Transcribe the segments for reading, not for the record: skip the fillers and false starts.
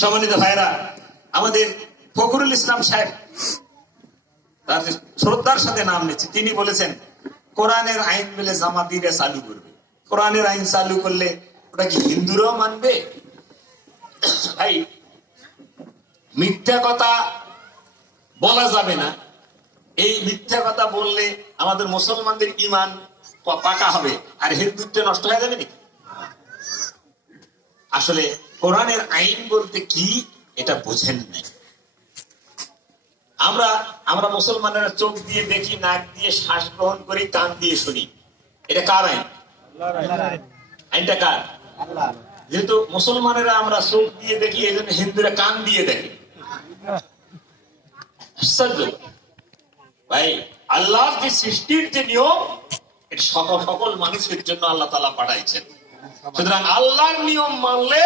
সম্মানিত ভাইরা, আমাদের ফখরুল ইসলাম সাহেব, তার শ্রদ্ধার সাথে নাম নিচ্ছে, তিনি বলেছেন কোরআনের আইন বলে জামাতিরা চালু করবে। কোরআনের আইন চালু করলে ওটা কি হিন্দুরাও মানবে? ভাই, মিথ্যা কথা বলা যাবে না। এই মিথ্যা কথা বললে আমাদের মুসলমানদের ঈমান পাকা হবে, আর হিন্দুত্ব নষ্ট হয়ে যাবে নাকি? আসলে কোরআনের আইন বলতে কি এটা বুঝেন নাই। আমরা মুসলমানেরা চোখ দিয়ে দেখি, নাক দিয়ে শ্বাস গ্রহণ করি, কান দিয়ে শুনি। এটা কার আইন? আইনটা কার? যেহেতু মুসলমানেরা আমরা চোখ দিয়ে দেখি, এই জন্য হিন্দুরা কান দিয়ে দেখে। আশ্চর্য ভাই, আল্লাহর যে সৃষ্টির যে নিয়ম, এটা সকল মানুষের জন্য আল্লাহ তাআলা পাঠাইছেন। সুতরাং আল্লাহর নিয়ম মানলে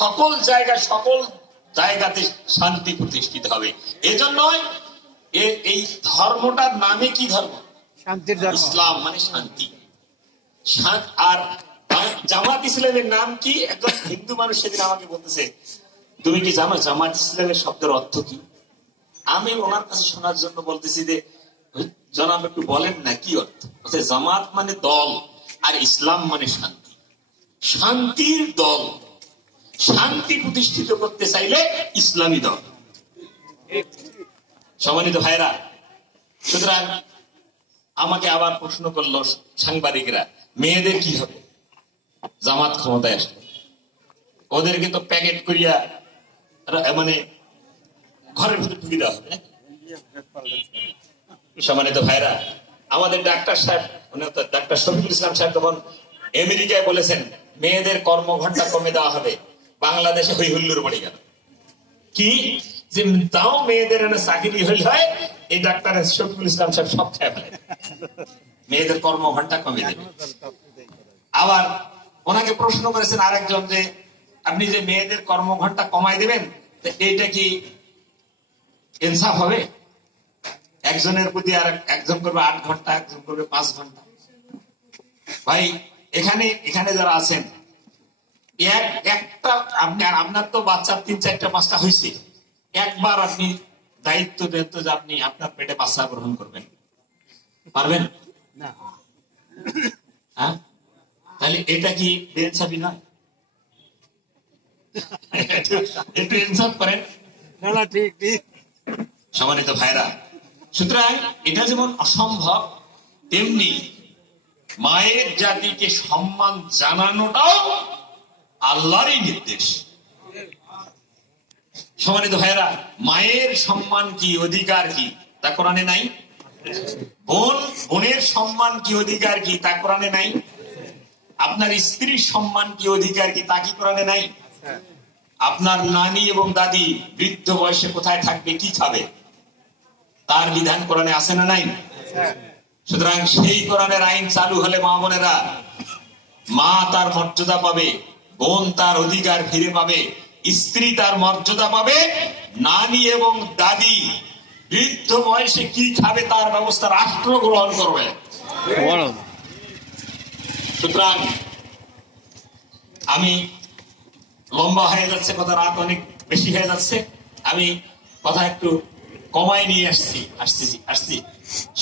সকল জায়গাতে শান্তি প্রতিষ্ঠিত হবে। এজন্যই এই ধর্মটার নামে কি ধর্ম? শান্তির ধর্ম। ইসলাম মানে শান্তি। আর জামাত ইসলামের নাম কি? একজন হিন্দু মানুষ সেদিন আমাকে বলতেছে, তুমি কি জানো জামাত ইসলামের শব্দের অর্থ কি? আমি ওনার কাছে শোনার জন্য বলতেছি যে জনাব একটু বলেন না কি অর্থ। জামাত মানে দল, আর ইসলাম মানে শান্তি। শান্তির দল, শান্তি প্রতিষ্ঠিত করতে চাইলে ইসলামী দল। সম্মানিত ভাইরা, সুতরাং আমাকে আবার প্রশ্ন করলো সাংবাদিকরা, মেয়েদের কি হবে জামাত ক্ষমতায় আসলে? ওদেরকে তো প্যাকেট করিয়া মানে ঘরের ভিতরে ঢুকে দেওয়া হবে। সম্মানিত ভাইরা, আমাদের ডাক্তার সাহেব, ডাক্তার শফিকুল ইসলাম সাহেব তখন আমেরিকায় বলেছেন মেয়েদের কর্মঘণ্টা কমে দেওয়া হবে। বাংলাদেশে হই হুল্লোড় পড়ে গেল। কি যে তাও মেয়েদের চাকরি হইল হয়, এই ডাক্তার শফিকুল ইসলাম সাহেব সব খেয়ে ফেলে, মেয়েদের কর্মঘণ্টা কমে দেবে। আবার ওনাকে প্রশ্ন করেছেন আরেকজন যে আপনি যে মেয়েদের কর্মঘণ্টা কমাই দেবেন, এইটা কি ইনসাফ হবে? একজনের প্রতি আর একজন করবে 8 ঘন্টা, একজন করবে 5 ঘন্টা। ভাই, এখানে যারা আছেন, একটা আপনি আর আপনার তো বাচ্চা 3, 4, 5টা হয়েছে, একবার আপনি দায়িত্ব দেন তো যে আপনি আপনার পেটে বাচ্চা গ্রহণ করবেন, পারবেন না? হ্যাঁ, তাহলে এটা কি বেইনসাফি নয়? একটু ইনসাফ করেন। ঠিক ঠিক। সম্মানিত ভাইরা, সুতরাং এটা যেমন অসম্ভব, তেমনি মায়ের জাতিকে সম্মান জানানোটাও আল্লাহরই নির্দেশ। সম্মানিত ভাইরা, মায়ের সম্মান কি, অধিকার কি, তা কোরআনে নাই? বোনের সম্মান কি, অধিকার কি, তা কোরআনে নাই? আপনার স্ত্রীর সম্মান কি, অধিকার কি, তা কি কোরআনে নাই? আপনার নানি এবং দাদি বৃদ্ধ বয়সে কোথায় থাকবে, কি খাবে, তার বিধান কোরআনে আছে না নাই? সুতরাং সেই কোরআনের আইন চালু হলে মা বোনেরা, মা তার মর্যাদা পাবে, বোন তার অধিকার ফিরে পাবে, স্ত্রী তার মর্যাদা পাবে, নানি এবং দাদি বৃদ্ধ বয়সে কি খাবে তার ব্যবস্থা রাষ্ট্র গ্রহণ করবে। সুতরাং আমি লম্বা হয়ে যাচ্ছে কথা, রাত অনেক বেশি হয়ে যাচ্ছে, আমি কথা একটু কমাই নিয়ে আসছি।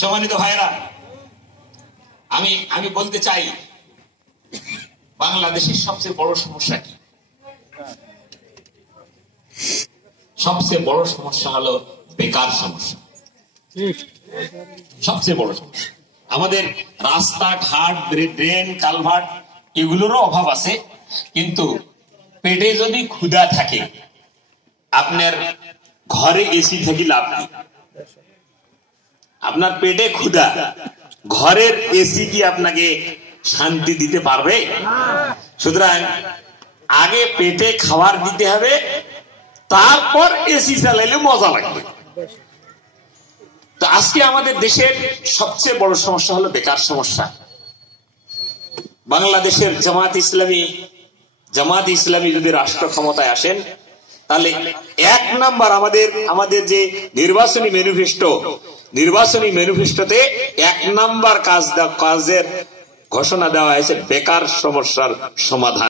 সম্মানিত ভাইরা, আমি বলতে চাই বাংলাদেশের সবচেয়ে বড় সমস্যা কি? সবচেয়ে বড় সমস্যা হলো বেকার সমস্যা। সবচেয়ে বড় সমস্যা আমাদের রাস্তাঘাট, ড্রেন, কালভার্ট এগুলোরও অভাব আছে, কিন্তু পেটে যদি ক্ষুধা থাকে, আপনার ঘরে এসি থেকে লাভ নেই। আপনার পেটে ক্ষুধা, ঘরের এসি কি আপনাকে শান্তি দিতে পারবে? সুতরাং আগে পেটে খাবার দিতে হবে, তারপর এসি চালাইলে মজা লাগবে। তো আজকে আমাদের দেশের সবচেয়ে বড় সমস্যা হলো বেকার সমস্যা। বাংলাদেশের জামাত ইসলামী যদি রাষ্ট্র ক্ষমতায় আসেন, তাহলে 1 নাম্বার আমাদের যে নির্বাচনী ম্যানিফেস্টোতে 1 নাম্বার কাজের ঘোষণা দেওয়া হয়েছে বেকার সমস্যার সমাধান।